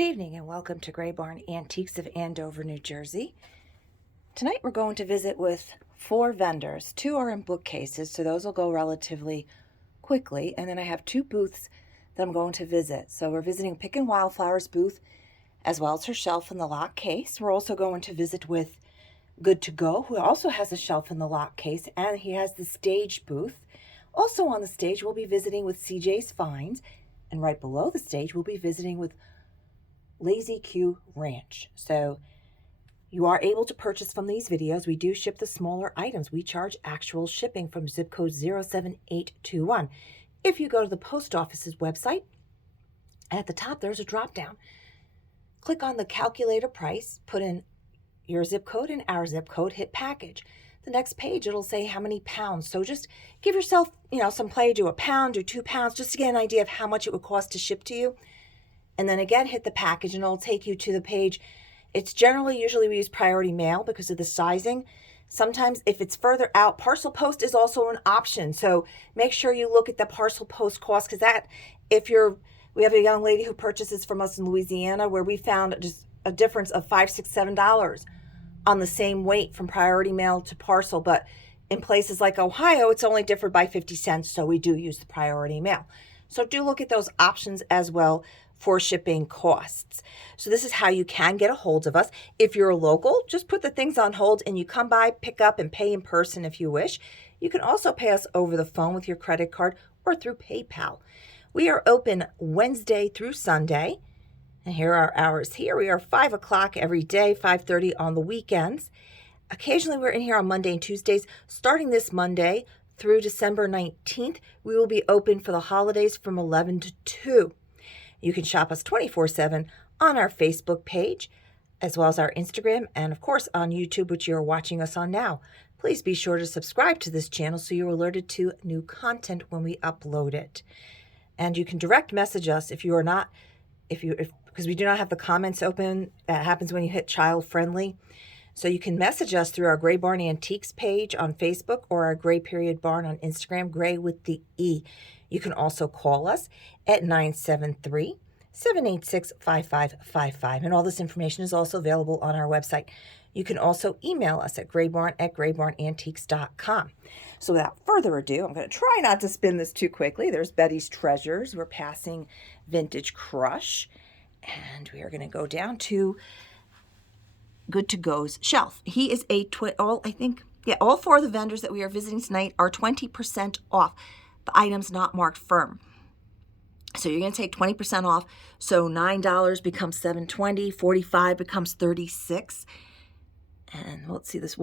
Good evening and welcome to Gray Barn Antiques of Andover, New Jersey. Tonight we're going to visit with 4 vendors. 2 are in bookcases, so those will go relatively quickly. And then I have 2 booths that I'm going to visit. So we're visiting Pickin Wildflowers booth as well as her shelf in the lock case. We're also going to visit with Good to Go, who also has a shelf in the lock case, and he has the stage booth. Also on the stage, we'll be visiting with CJ's Finds, and right below the stage, we'll be visiting with Lazy Q Ranch. So you are able to purchase from these videos. We do ship the smaller items. We charge actual shipping from zip code 07821. If you go to the post office's website, at the top there's a drop down. Click on the calculator price, put in your zip code and our zip code, hit package. The next page, it'll say how many pounds. So just give yourself, some play, do a pound or 2 pounds, just to get an idea of how much it would cost to ship to you. And then again, hit the package and it'll take you to the page. It's usually we use priority mail because of the sizing. Sometimes if it's further out, parcel post is also an option. So make sure you look at the parcel post cost, because we have a young lady who purchases from us in Louisiana where we found just a difference of $5, $6, $7 on the same weight from priority mail to parcel. But in places like Ohio, it's only differed by 50 cents. So we do use the priority mail. So do look at those options as well for shipping costs. So this is how you can get a hold of us. If you're a local, just put the things on hold and you come by, pick up, and pay in person if you wish. You can also pay us over the phone with your credit card or through PayPal. We are open Wednesday through Sunday. And here are our hours here. We are 5 o'clock every day, 5:30 on the weekends. Occasionally we're in here on Monday and Tuesdays. Starting this Monday through December 19th, we will be open for the holidays from 11 to 2. You can shop us 24/7 on our Facebook page, as well as our Instagram, and of course on YouTube, which you're watching us on now. Please be sure to subscribe to this channel so you're alerted to new content when we upload it. And you can direct message us because we do not have the comments open. That happens when you hit child friendly. So you can message us through our Gray Barn Antiques page on Facebook or our Gray Period Barn on Instagram, Gray with the E. You can also call us at 973-786-5555. And all this information is also available on our website. You can also email us at graybarn@graybarnantiques.com. So without further ado, I'm going to try not to spin this too quickly. There's Betty's Treasures. We're passing Vintage Crush. And we are going to go down to Good to Go's shelf. He is all 4 of the vendors that we are visiting tonight are 20% off the items not marked firm. So you're going to take 20% off. So $9 becomes $7.20, $45 becomes $36. And let's see, this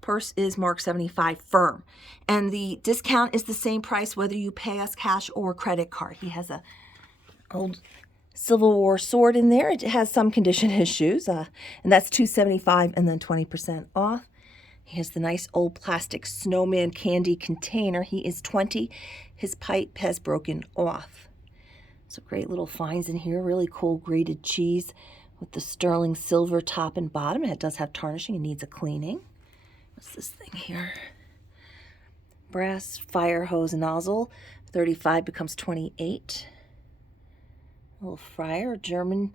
purse is marked $75 firm. And the discount is the same price whether you pay us cash or credit card. He has a old Civil War sword in there. It has some condition issues, and that's $2.75 and then 20% off. He has the nice old plastic snowman candy container. He is $20. His pipe has broken off. So great little finds in here. Really cool grated cheese with the sterling silver top and bottom. It does have tarnishing and needs a cleaning. What's this thing here? Brass fire hose nozzle. $35 becomes $28. Little fryer, Germany.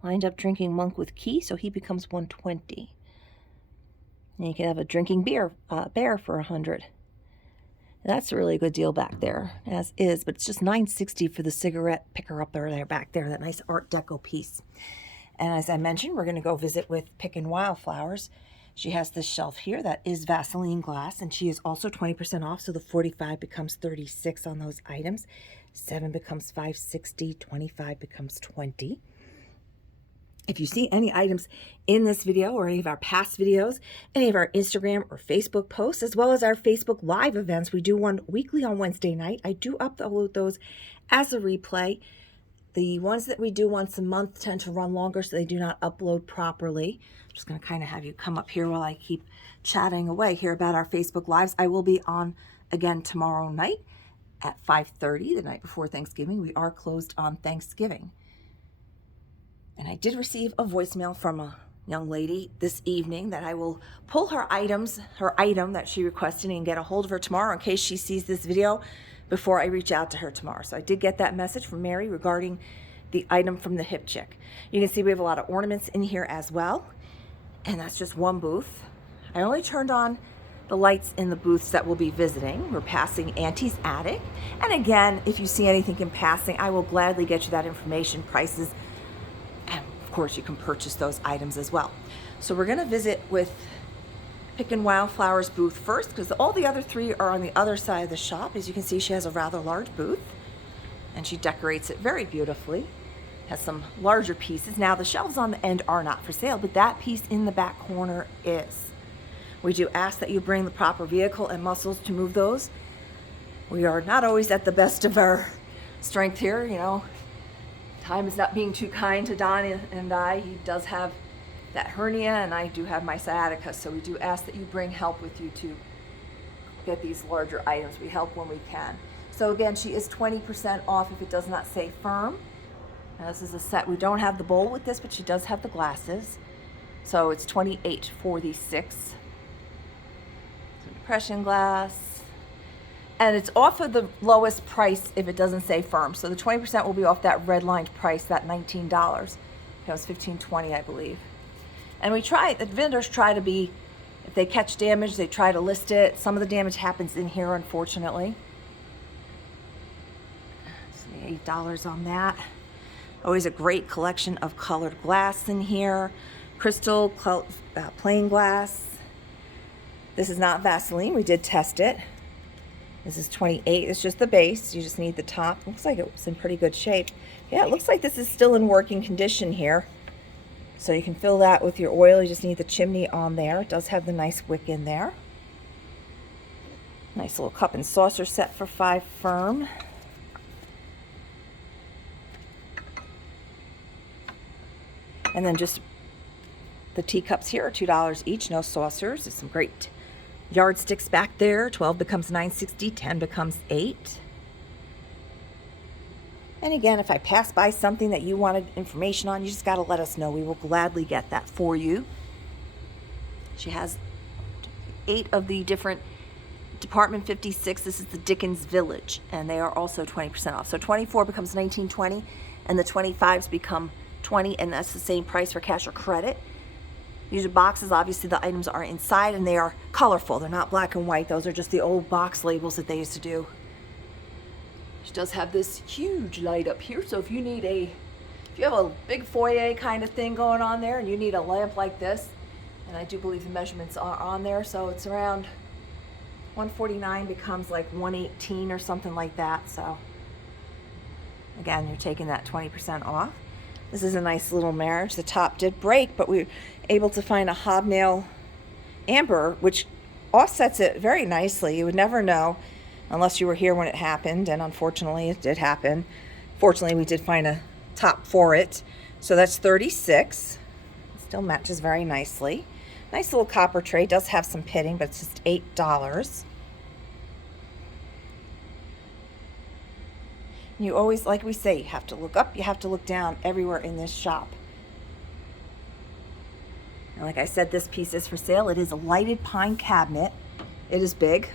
Lined up drinking monk with key, so he becomes $120. And you can have a drinking bear for $100. That's a really good deal back there, as is, but it's just $9.60 for the cigarette picker up there back there, that nice Art Deco piece. And as I mentioned, we're going to go visit with Pickin Wildflowers. She has this shelf here that is Vaseline glass, and she is also 20% off, so the $45 becomes $36 on those items. $7 becomes $5.60, $25 becomes $20. If you see any items in this video or any of our past videos, any of our Instagram or Facebook posts, as well as our Facebook Live events, we do one weekly on Wednesday night. I do upload those as a replay. The ones that we do once a month tend to run longer, so they do not upload properly. I'm just going to kind of have you come up here while I keep chatting away here about our Facebook Lives. I will be on again tomorrow night at 5:30, the night before Thanksgiving. We are closed on Thanksgiving. And I did receive a voicemail from a young lady this evening that I will pull her item that she requested and get a hold of her tomorrow in case she sees this video. before I reach out to her tomorrow. So I did get that message from Mary regarding the item from the hip chick. You can see we have a lot of ornaments in here as well. And that's just one booth. I only turned on the lights in the booths that we'll be visiting. We're passing Auntie's Attic. And again, if you see anything in passing, I will gladly get you that information, prices, and of course you can purchase those items as well. So we're gonna visit with Pickin Wildflowers booth first, because all the other three are on the other side of the shop. As you can see, she has a rather large booth and she decorates it very beautifully. Has some larger pieces. Now the shelves on the end are not for sale, but that piece in the back corner is. We do ask that you bring the proper vehicle and muscles to move those. We are not always at the best of our strength here, you know. Time is not being too kind to Don and I. He does have that hernia and I do have my sciatica, so we do ask that you bring help with you to get these larger items. We help when we can. So again, she is 20% off if it does not say firm. Now this is a set. We don't have the bowl with this, but she does have the glasses. So it's $28 for these 6. So depression glass. And it's off of the lowest price if it doesn't say firm. So the 20% will be off that red lined price, that $19. It was $15.20, I believe. And the vendors try to be, if they catch damage, they try to list it. Some of the damage happens in here, unfortunately. So $8 on that. Always a great collection of colored glass in here. Crystal, plain glass. This is not Vaseline. We did test it. This is $28. It's just the base. You just need the top. Looks like it was in pretty good shape. Yeah, it looks like this is still in working condition here. So you can fill that with your oil. You just need the chimney on there. It does have the nice wick in there. Nice little cup and saucer set for $5 firm. And then just the teacups here are $2 each, no saucers. There's some great yardsticks back there. 12 becomes $9.60, 10 becomes $8. And again, if I pass by something that you wanted information on, you just got to let us know. We will gladly get that for you. She has 8 of the different Department 56. This is the Dickens Village, and they are also 20% off. So 24 becomes $19.20, and the 25s become $20, and that's the same price for cash or credit. These are boxes. Obviously, the items are inside, and they are colorful. They're not black and white. Those are just the old box labels that they used to do. She does have this huge light up here, so if you have a big foyer kind of thing going on there, and you need a lamp like this, and I do believe the measurements are on there, so it's around 149 becomes like 118 or something like that. So again, you're taking that 20% off. This is a nice little marriage. The top did break, but we were able to find a hobnail amber, which offsets it very nicely. You would never know unless you were here when it happened, and unfortunately it did happen. Fortunately, we did find a top for it. So that's $36. Still matches very nicely. Nice little copper tray. Does have some pitting, but it's just $8. You always, like we say, you have to look up, you have to look down everywhere in this shop. And like I said, this piece is for sale. It is a lighted pine cabinet. It is big.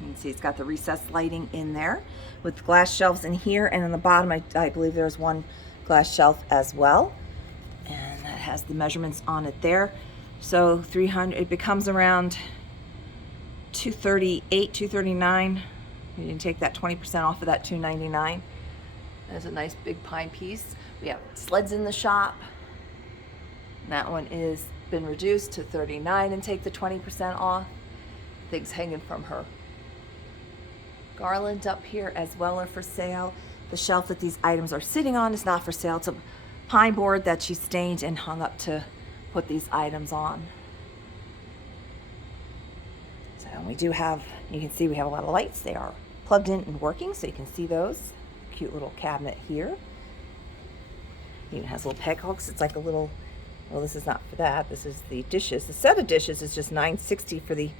You can see it's got the recessed lighting in there with glass shelves in here, and in the bottom I believe there's one glass shelf as well. And that has the measurements on it there. So 300, it becomes around 238, 239. You can take that 20% off of that 299. There's a nice big pine piece. We have sleds in the shop. That one is been reduced to 39 and take the 20% off. Things hanging from her garland up here as well are for sale. The shelf that these items are sitting on is not for sale. It's a pine board that she stained and hung up to put these items on. So we do have, you can see we have a lot of lights. They are plugged in and working, so you can see those. Cute little cabinet here. Even has little peg hooks. It's like a little, well, this is not for that. This is the dishes. The set of dishes is just $9.60 for the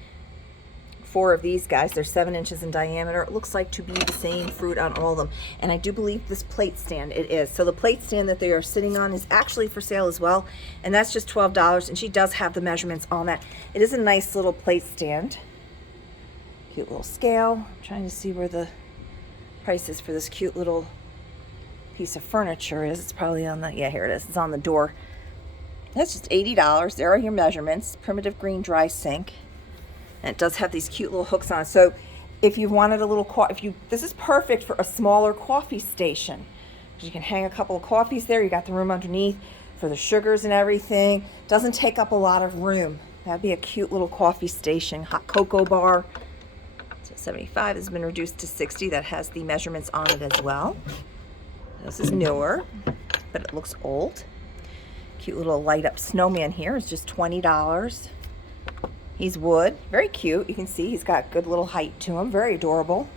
4 of these guys. They're 7 inches in diameter. It looks like to be the same fruit on all of them. And I do believe this plate stand, it is. So the plate stand that they are sitting on is actually for sale as well. And that's just $12. And she does have the measurements on that. It is a nice little plate stand. Cute little scale. I'm trying to see where the prices for this cute little piece of furniture is. It's probably on the, yeah, here it is. It's on the door. That's just $80. There are your measurements. Primitive green dry sink. And it does have these cute little hooks on it. So if you wanted a little this is perfect for a smaller coffee station. You can hang a couple of coffees there. You got the room underneath for the sugars and everything. Doesn't take up a lot of room. That'd be a cute little coffee station. Hot cocoa bar. So 75 has been reduced to 60. That has the measurements on it as well. This is newer, but it looks old. Cute little light up snowman here is just $20. He's wood, very cute. You can see he's got good little height to him, very adorable.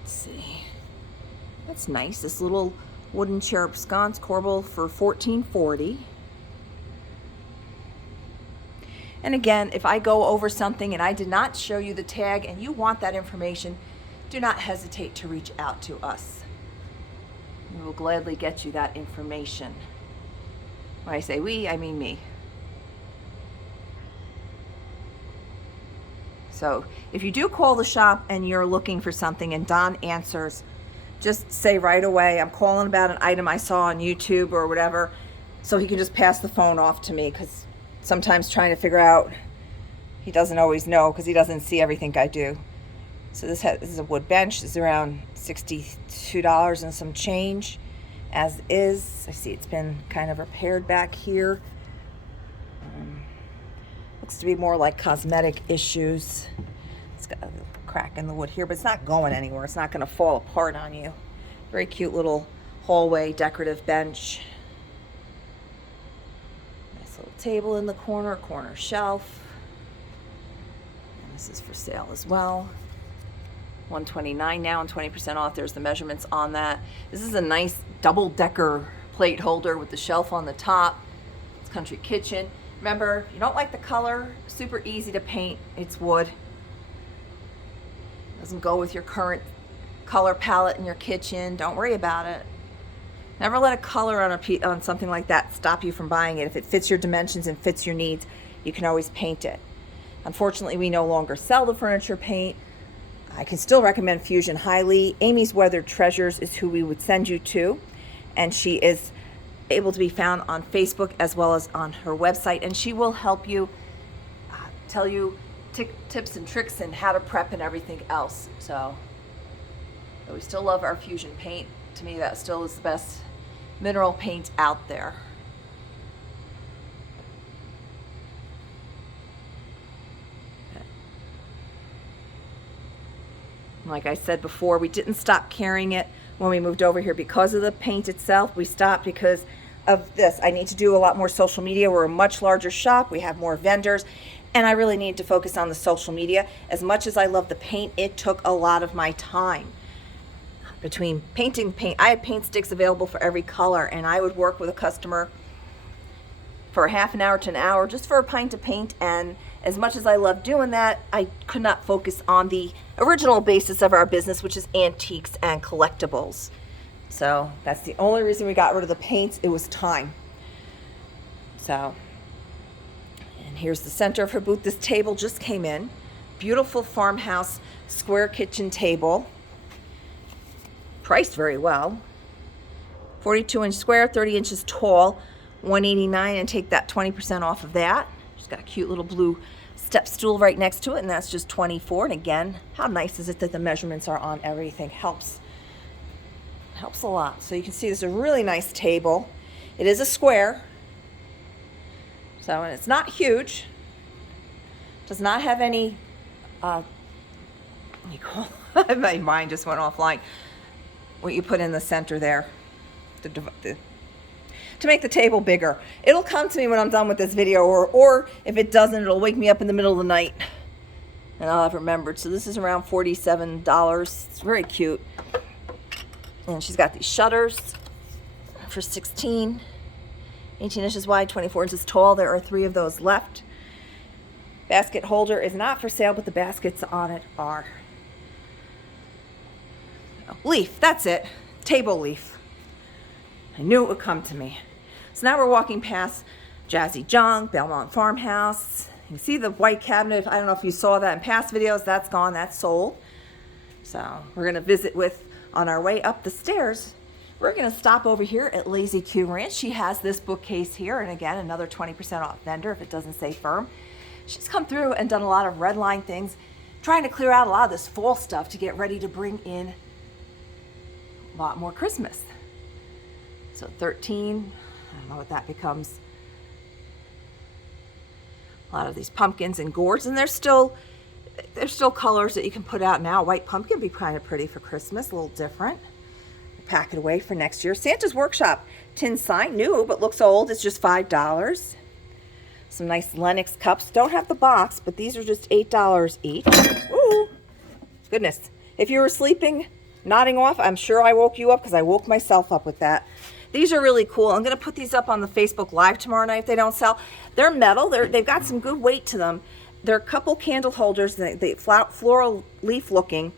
Let's see, that's nice. This little wooden cherub sconce corbel for $14.40. And again, if I go over something and I did not show you the tag and you want that information, do not hesitate to reach out to us. We will gladly get you that information. When I say we, I mean me. So if you do call the shop and you're looking for something and Don answers, just say right away, I'm calling about an item I saw on YouTube or whatever, so he can just pass the phone off to me, because sometimes trying to figure out, he doesn't always know because he doesn't see everything I do. So this is a wood bench. This is around $62 and some change as is. I see it's been kind of repaired back here. Looks to be more like cosmetic issues. It's got a crack in the wood here, but it's not going anywhere. It's not going to fall apart on you. Very cute little hallway decorative bench. Nice little table in the corner shelf. And this is for sale as well. $129 now and 20% off. There's the measurements on that. This is a nice double-decker plate holder with the shelf on the top. It's country kitchen. Remember, if you don't like the color, super easy to paint. It's wood. Doesn't go with your current color palette in your kitchen. Don't worry about it. Never let a color on something like that stop you from buying it. If it fits your dimensions and fits your needs, you can always paint it. Unfortunately, we no longer sell the furniture paint. I can still recommend Fusion highly. Amy's Weathered Treasures is who we would send you to, and she is able to be found on Facebook as well as on her website, and she will help you, tell you tips and tricks and how to prep and everything else. So we still love our Fusion paint. To me, that still is the best mineral paint out there. Like I said before, we didn't stop carrying it when we moved over here because of the paint itself. We stopped because of this. I need to do a lot more social media. We're a much larger shop. We have more vendors, and I really need to focus on the social media. As much as I love the paint, it took a lot of my time. Between painting paint, I had paint sticks available for every color, and I would work with a customer for a half an hour to an hour just for a pint of paint. And as much as I love doing that, I could not focus on the original basis of our business, which is antiques and collectibles. So that's the only reason we got rid of the paints. It was time. So, and here's the center of her booth. This table just came in. Beautiful farmhouse square kitchen table. Priced very well. 42-inch square, 30 inches tall, $189, and take that 20% off of that. She's got a cute little blue step stool right next to it, and that's just $24. And again, how nice is it that the measurements are on everything? Helps a lot. So you can see this is a really nice table. It is a square, so, and it's not huge. Does not have any what do you call my mind just went offline. What you put in the center there, to make the table bigger. It'll come to me when I'm done with this video, or if it doesn't, it'll wake me up in the middle of the night and I'll have remembered. So this is around $47. It's very cute. And she's got these shutters for $16, 18 inches wide, 24 inches tall. There are 3 of those left. Basket holder is not for sale, but the baskets on it are. Leaf, that's it. Table leaf. I knew it would come to me. So now we're walking past Jazzy Junk, Belmont Farmhouse. You see the white cabinet, I don't know if you saw that in past videos, that's gone, that's sold. So we're gonna visit with, on our way up the stairs, we're gonna stop over here at Lazy Q Ranch. She has this bookcase here, and again, another 20% off vendor if it doesn't say firm. She's come through and done a lot of red line things, trying to clear out a lot of this fall stuff to get ready to bring in a lot more Christmas. So 13, I don't know what that becomes. A lot of these pumpkins and gourds, and there's still colors that you can put out now. White pumpkin would be kind of pretty for Christmas, a little different. Pack it away for next year. Santa's Workshop tin sign, new but looks old. It's just $5. Some nice Lennox cups. Don't have the box, but these are just $8 each. Ooh, goodness. If you were sleeping, nodding off, I'm sure I woke you up because I woke myself up with that. These are really cool. I'm going to put these up on the Facebook Live tomorrow night if they don't sell. They're metal. They've got some good weight to them. They're couple candle holders. They floral leaf looking.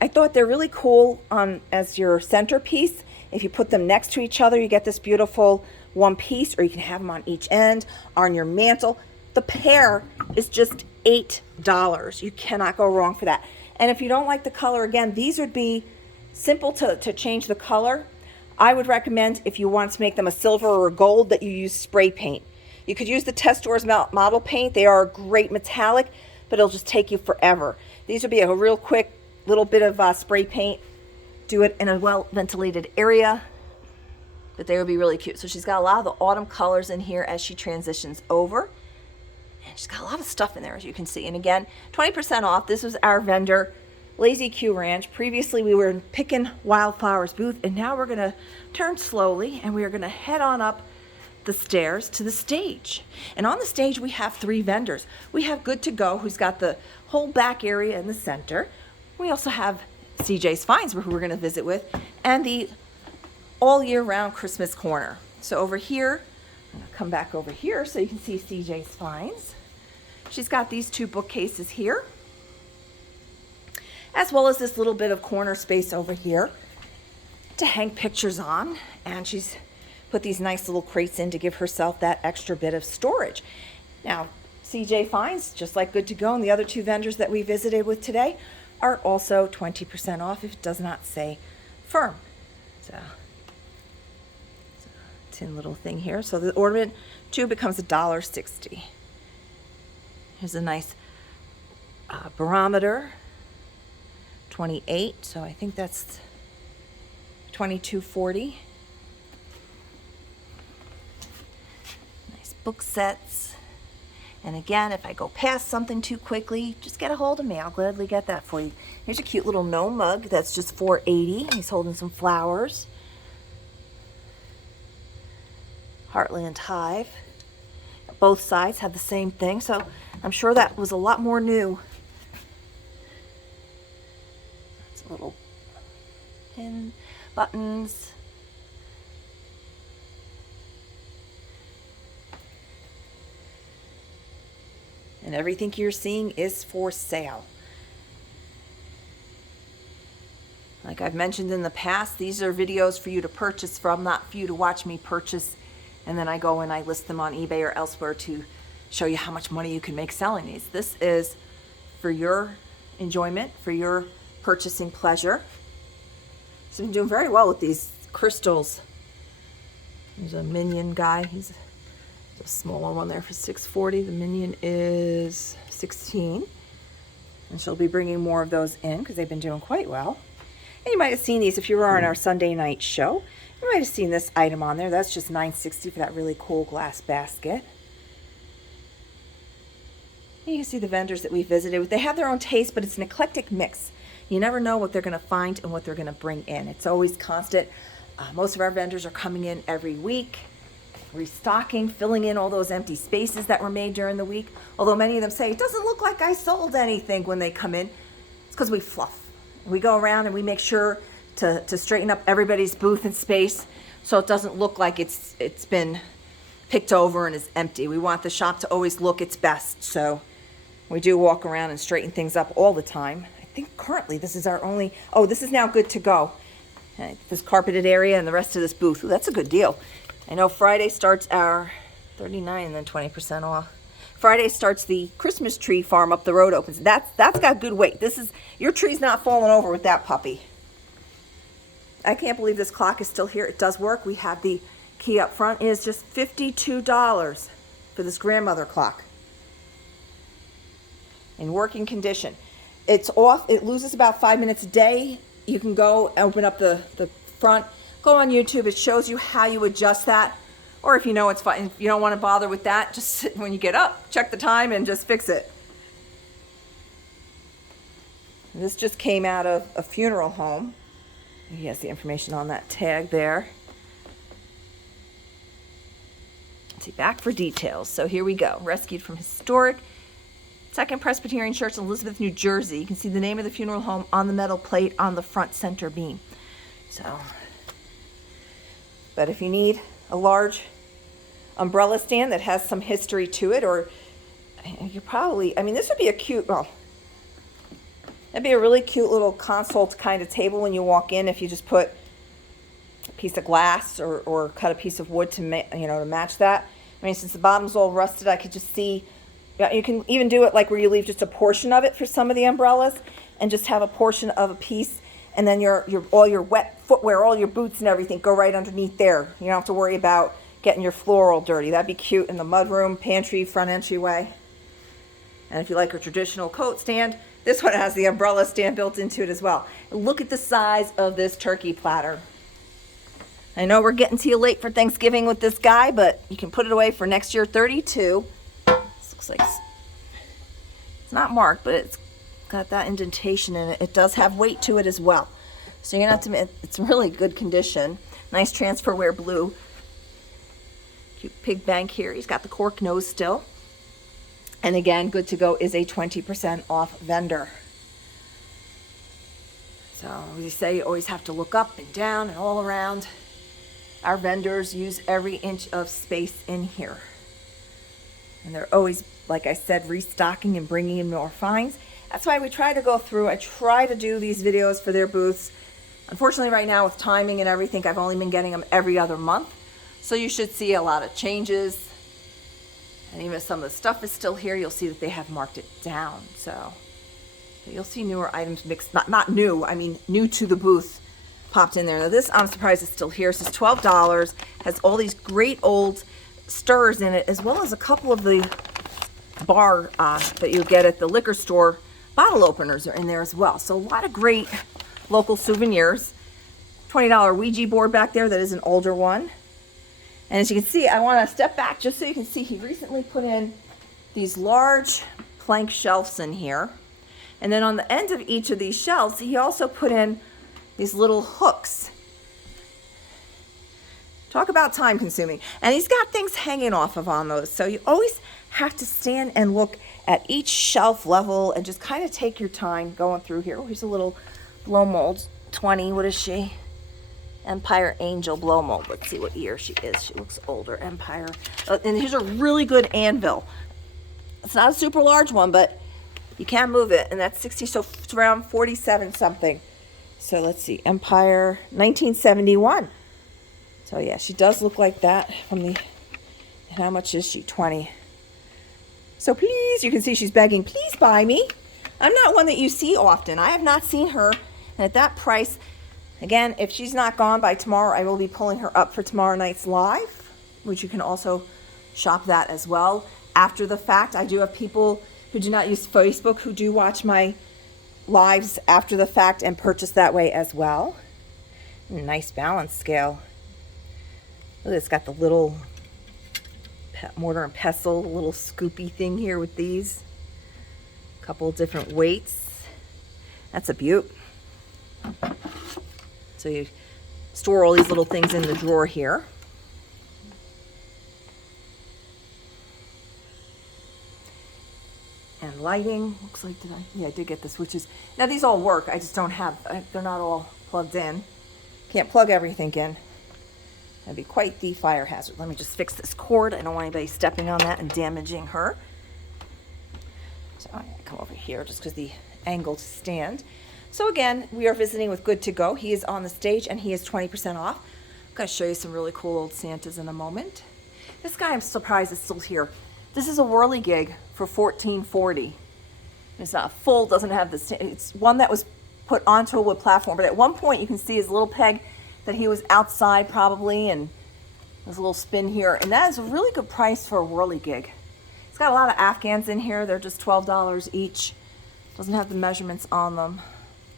I thought they're really cool as your centerpiece. If you put them next to each other, you get this beautiful one piece, or you can have them on each end, on your mantle. The pair is just $8. You cannot go wrong for that. And if you don't like the color, again, these would be simple to change the color. I would recommend, if you want to make them a silver or a gold, that you use spray paint. You could use the Testors model paint. They are a great metallic, but it'll just take you forever. These would be a real quick little bit of spray paint. Do it in a well-ventilated area, but they would be really cute. So she's got a lot of the autumn colors in here as she transitions over. And she's got a lot of stuff in there, as you can see. And again, 20% off. This was our vendor, Lazy Q Ranch. Previously, we were in Pickin Wildflowers booth, and now we're going to turn slowly, and we are going to head on up the stairs to the stage. And on the stage, we have 3 vendors. We have Good to Go, who's got the whole back area in the center. We also have CJ's Finds, who we're going to visit with, and the all year round Christmas corner. So over here, I'm going to come back over here so you can see CJ's Finds. She's got these 2 bookcases here, as well as this little bit of corner space over here to hang pictures on. And she's put these nice little crates in to give herself that extra bit of storage. Now, CJ Finds, just like Good to Go and the other 2 vendors that we visited with today, are also 20% off if it does not say firm. So tin little thing here. So the ornament tube becomes $1.60. Here's a nice barometer, 28. So I think that's $22.40. Nice book sets. And again, if I go past something too quickly, just get a hold of me. I'll gladly get that for you. Here's a cute little gnome mug that's just $4.80. He's holding some flowers. Heartland Hive. Both sides have the same thing, so I'm sure that was a lot more new. That's a little pin, buttons. And everything you're seeing is for sale. Like I've mentioned in the past, these are videos for you to purchase from, not for you to watch me purchase. And then I go and I list them on eBay or elsewhere to show you how much money you can make selling these. This is for your enjoyment, for your purchasing pleasure. So I'm doing very well with these crystals. There's a minion guy. He's a smaller one there for $6.40. The minion is $16. And she'll be bringing more of those in because they've been doing quite well. And you might have seen these if you were on our Sunday night show. You might have seen this item on there. That's just $9.60 for that really cool glass basket. And you can see the vendors that we visited with. They have their own taste, but it's an eclectic mix. You never know what they're going to find and what they're going to bring in. It's always constant. Most of our vendors are coming in every week, restocking, filling in all those empty spaces that were made during the week. Although many of them say, it doesn't look like I sold anything when they come in. It's because we fluff. We go around and we make sure to straighten up everybody's booth and space so it doesn't look like it's been picked over and is empty. We want the shop to always look its best. So we do walk around and straighten things up all the time. I think currently this is our only, oh, this is now Good to Go. This carpeted area and the rest of this booth. Ooh, that's a good deal. I know Friday starts our $39 and then 20% off. Friday starts the Christmas tree farm up the road opens. That's got good weight. Your tree's not falling over with that puppy. I can't believe this clock is still here. It does work. We have the key up front. It is just $52 for this grandmother clock. In working condition. It's off. It loses about 5 minutes a day. You can go open up the front. Go on YouTube. It shows you how you adjust that. Or if you know it's fine, if you don't want to bother with that, just sit when you get up, check the time, and just fix it. And this just came out of a funeral home. He has the information on that tag there. Let's see, back for details. So here we go. Rescued from historic Second Presbyterian Church in Elizabeth, New Jersey. You can see the name of the funeral home on the metal plate on the front center beam. So, but if you need a large umbrella stand that has some history to it, or you probably, this would be a cute, well, that'd be a really cute little console kind of table when you walk in if you just put a piece of glass or cut a piece of wood to match that. Since the bottom's all rusted, I could just see, you can even do it like where you leave just a portion of it for some of the umbrellas and just have a portion of a piece, and then all your wet footwear, all your boots and everything go right underneath there. You don't have to worry about getting your floor all dirty. That'd be cute in the mudroom, pantry, front entryway. And if you like a traditional coat stand, this one has the umbrella stand built into it as well. Look at the size of this turkey platter. I know we're getting to you late for Thanksgiving with this guy, but you can put it away for next year, 32. This looks like it's not marked, but it's got that indentation in it. It does have weight to it as well. So you're not to, it's really good condition. Nice transferware blue. Cute pig bank here. He's got the cork nose still. And again, Good to Go is a 20% off vendor. So as you say, you always have to look up and down and all around. Our vendors use every inch of space in here. And they're always, like I said, restocking and bringing in more finds. That's why we try to go through. I try to do these videos for their booths. Unfortunately, right now with timing and everything, I've only been getting them every other month. So you should see a lot of changes. And even if some of the stuff is still here, you'll see that they have marked it down. So you'll see newer items mixed, not new, new to the booth popped in there. Now this, I'm surprised it's still here. This is $12. Has all these great old stirrers in it, as well as a couple of the bar that you get at the liquor store. Bottle openers are in there as well. So a lot of great local souvenirs. $20 Ouija board back there. That is an older one. And as you can see, I want to step back just so you can see he recently put in these large plank shelves in here. And then on the end of each of these shelves, he also put in these little hooks. Talk about time consuming. And he's got things hanging off of on those. So you always have to stand and look at each shelf level and just kind of take your time going through here. Oh, here's a little blow mold. 20, what is she? Empire Angel blow mold. Let's see what year she is. She looks older. Empire. And here's a really good anvil. It's not a super large one, but you can move it. And that's 60, so it's around 47 something. So let's see. Empire 1971. So yeah, she does look like that from the, and how much is she? 20. So please, you can see she's begging, please buy me. I'm not one that you see often. I have not seen her. And at that price, again, if she's not gone by tomorrow, I will be pulling her up for tomorrow night's live, which you can also shop that as well. After the fact, I do have people who do not use Facebook who do watch my lives after the fact and purchase that way as well. Nice balance scale. Look, it's got the little mortar and pestle, little scoopy thing here with these. A couple different weights. That's a beaut. So you store all these little things in the drawer here. And lighting, looks like, I did get the switches. Now these all work, I just don't have, they're not all plugged in. Can't plug everything in. That'd be quite the fire hazard. Let me just fix this cord. I don't want anybody stepping on that and damaging her. So I'm gonna come over here just because the angle to stand. So again, we are visiting with Good to Go. He is on the stage and he is 20% off. I'm gonna show you some really cool old Santas in a moment. This guy, I'm surprised is still here. This is a whirligig for $14.40. It's not full, doesn't have the, it's one that was put onto a wood platform, but at one point you can see his little peg that he was outside probably, and there's a little spin here, and that is a really good price for a whirligig. It's got a lot of Afghans in here. They're just $12 each. Doesn't have the measurements on them,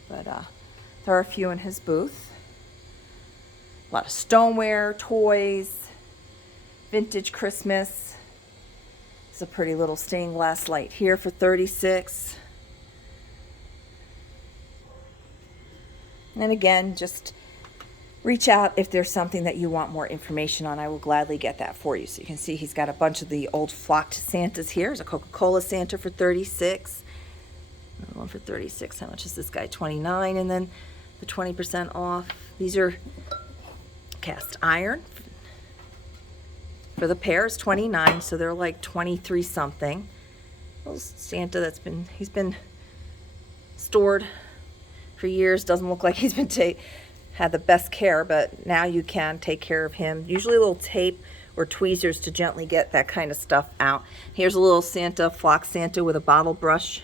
but there are a few in his booth. A lot of stoneware, toys, vintage Christmas. It's a pretty little stained glass light here for $36. And again, just reach out if there's something that you want more information on. I will gladly get that for you. So you can see he's got a bunch of the old flocked Santas here. There's a Coca-Cola Santa for $36. Another one for $36. How much is this guy? $29. And then the 20% off. These are cast iron. For the pair is $29, so they're like 23 something. Little Santa he's been stored for years. Doesn't look like he's been had the best care, but now you can take care of him. Usually a little tape or tweezers to gently get that kind of stuff out. Here's a little Santa, flock Santa with a bottle brush.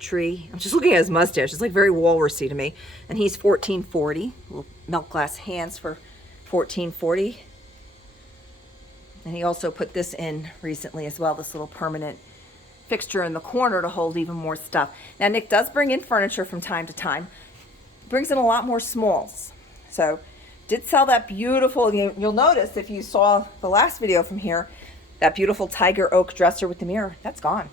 Tree. I'm just looking at his mustache. It's like very walrusy to me. And he's $14.40. Little milk glass hands for $14.40. And he also put this in recently as well, this little permanent fixture in the corner to hold even more stuff. Now Nick does bring in furniture from time to time. Brings in a lot more smalls. So did sell that beautiful, you'll notice if you saw the last video from here, that beautiful tiger oak dresser with the mirror, that's gone.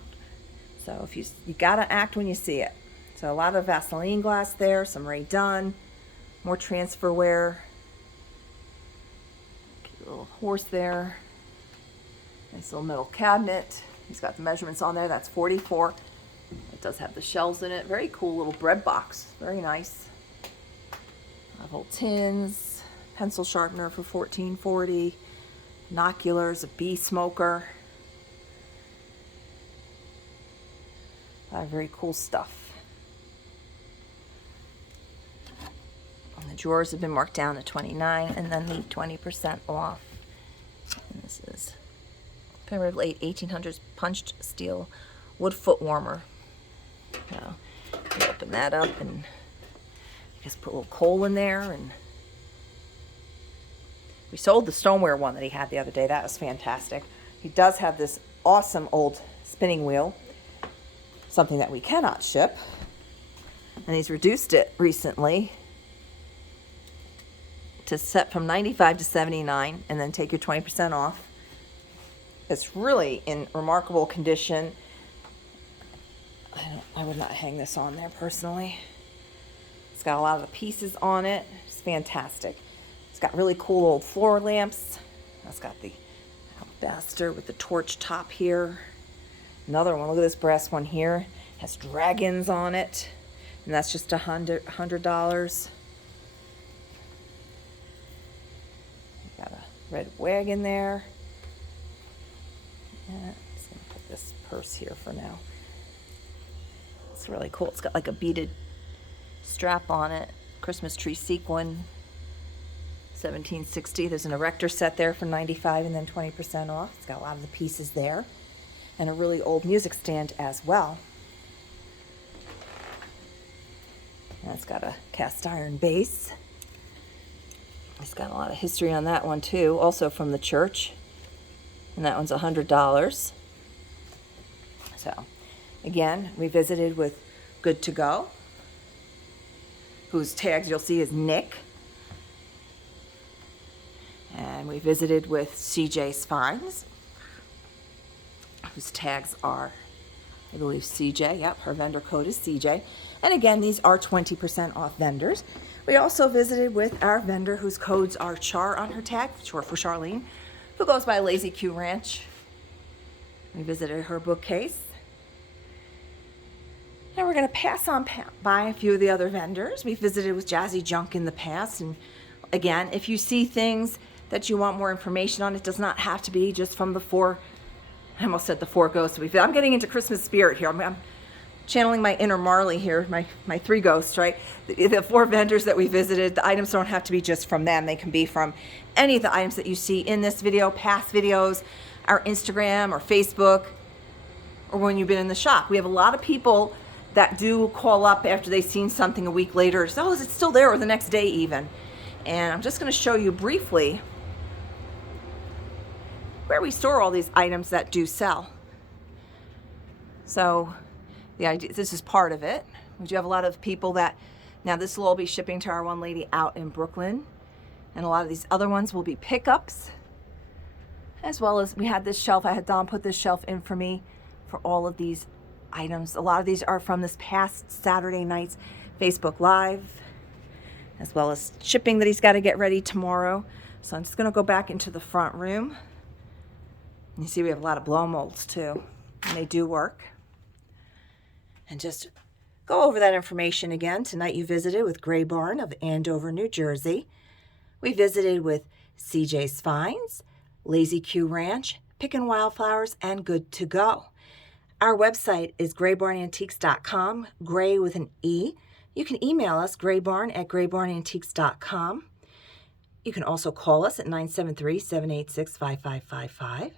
So if you gotta act when you see it. So a lot of Vaseline glass there, some Ray Dunn, more transferware. Cute little horse there. Nice little metal cabinet. He's got the measurements on there. That's $44. It does have the shelves in it. Very cool little bread box. Very nice. Old tins. Pencil sharpener for $14.40. Binoculars, a bee smoker. A lot of very cool stuff. And the drawers have been marked down to $29, and then the 20% off. And this is kind of late 1800s punched steel wood foot warmer. Now, you open that up and I guess put a little coal in there. And we sold the stoneware one that he had the other day. That was fantastic. He does have this awesome old spinning wheel, something that we cannot ship, and he's reduced it recently to set from $95 to $79, and then take your 20% off. It's really in remarkable condition. I would not hang this on there personally. It's got a lot of the pieces on it. It's fantastic. It's got really cool old floor lamps. It's got the alabaster with the torch top here. Another one, look at this brass one here. It has dragons on it. And that's just $100. Got a red wagon there. Let's put this purse here for now. It's really cool. It's got like a beaded strap on it. Christmas tree sequin. $17.60. There's an erector set there for $95 and then 20% off. It's got a lot of the pieces there. And a really old music stand as well. And it's got a cast iron base. It's got a lot of history on that one too, also from the church. And that one's $100. So, again, we visited with Good to Go, whose tags you'll see is Nick. And we visited with CJ Spines, whose tags are, I believe, CJ. Yep, her vendor code is CJ. And again, these are 20% off vendors. We also visited with our vendor whose codes are Char on her tag, short for Charlene, who goes by Lazy Q Ranch. We visited her bookcase. And we're going to pass on by a few of the other vendors. We visited with Jazzy Junk in the past. And again, if you see things that you want more information on, it does not have to be just from the four, I almost said the four ghosts. I'm getting into Christmas spirit here. I'm channeling my inner Marley here, my three ghosts, right? The four vendors that we visited, the items don't have to be just from them. They can be from any of the items that you see in this video, past videos, our Instagram or Facebook, or when you've been in the shop. We have a lot of people that do call up after they've seen something a week later. So, oh, is it still there, or the next day even? And I'm just going to show you briefly where we store all these items that do sell. So the idea, this is part of it. We do have a lot of people that, now this will all be shipping to our one lady out in Brooklyn. And a lot of these other ones will be pickups. As well as we had this shelf, I had Don put this shelf in for me for all of these items. A lot of these are from this past Saturday night's Facebook Live, as well as shipping that he's got to get ready tomorrow. So I'm just going to go back into the front room. You see we have a lot of blow molds too, and they do work. And just go over that information again. Tonight you visited with Gray Barn of Andover, New Jersey. We visited with CJ's Finds, Lazy Q Ranch, Pickin Wildflowers, and Good to Go. Our website is graybarnantiques.com, gray with an E. You can email us, graybarn@graybarnantiques.com. You can also call us at 973-786-5555.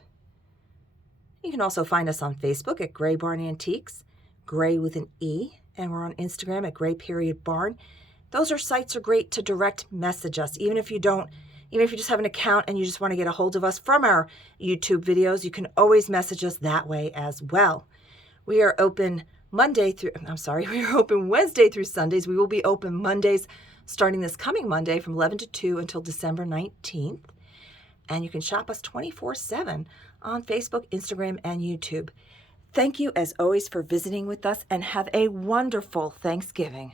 You can also find us on Facebook at Gray Barn Antiques, gray with an E, and we're on Instagram at gray.barn. Those sites are great to direct message us. Even if you just have an account and you just want to get a hold of us from our YouTube videos, you can always message us that way as well. We are open we are open Wednesday through Sundays. We will be open Mondays starting this coming Monday from 11 to 2 until December 19th. And you can shop us 24/7 on Facebook, Instagram, and YouTube. Thank you as always for visiting with us, and have a wonderful Thanksgiving.